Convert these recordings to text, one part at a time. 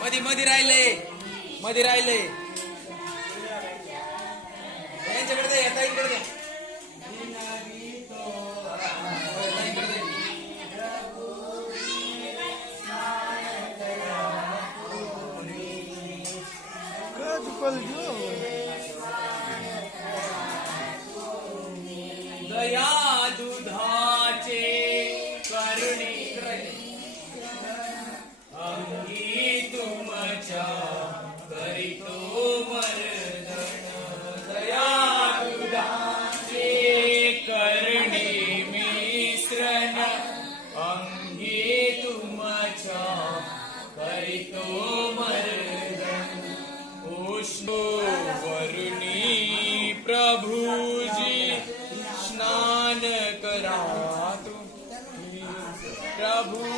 मधी मधी राहिले मधी राहिले. दया दुधाचे करुणी अंगी तुमच्या करीतो मर्दन दया दुधाचे करणी मिश्रण. अंगी तुमच्या करीतो मर्दन उष्णो वरुणी प्रभुजी Bravo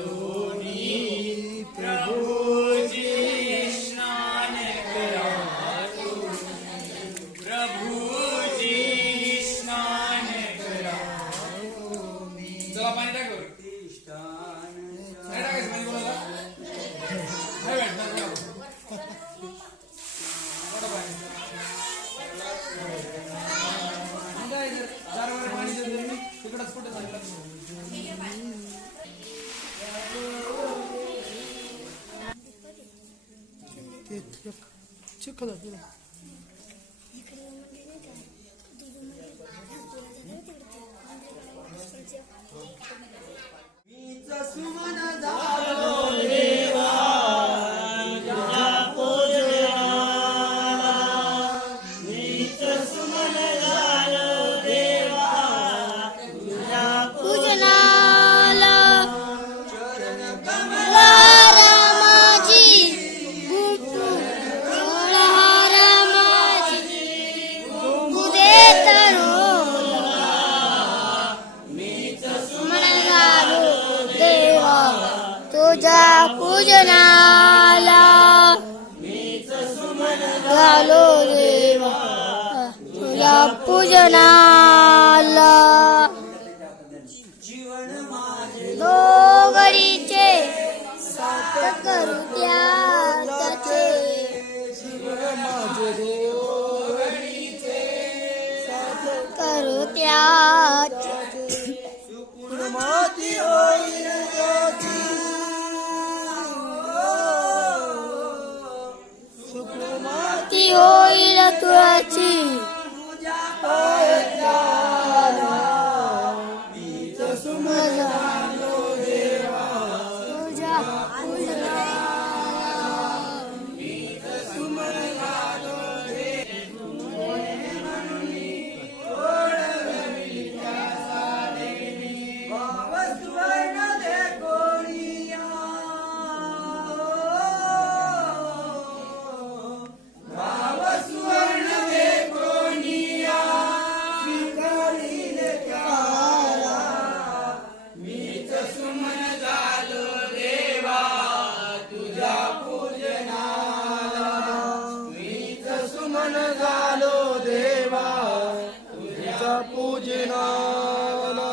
对，就就看到你了。तुझा पूजनाला. घालो देवा तुझा पूजनाला. जीवन माझे सात करू त्या त्याचे. करू त्याचे तुझ्या पूजनाला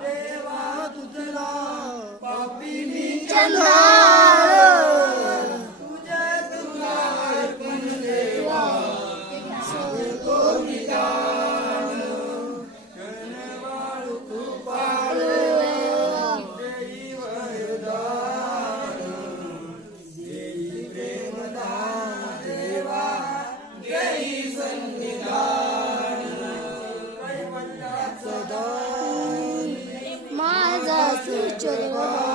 देवा तुझला। पापी 就你了。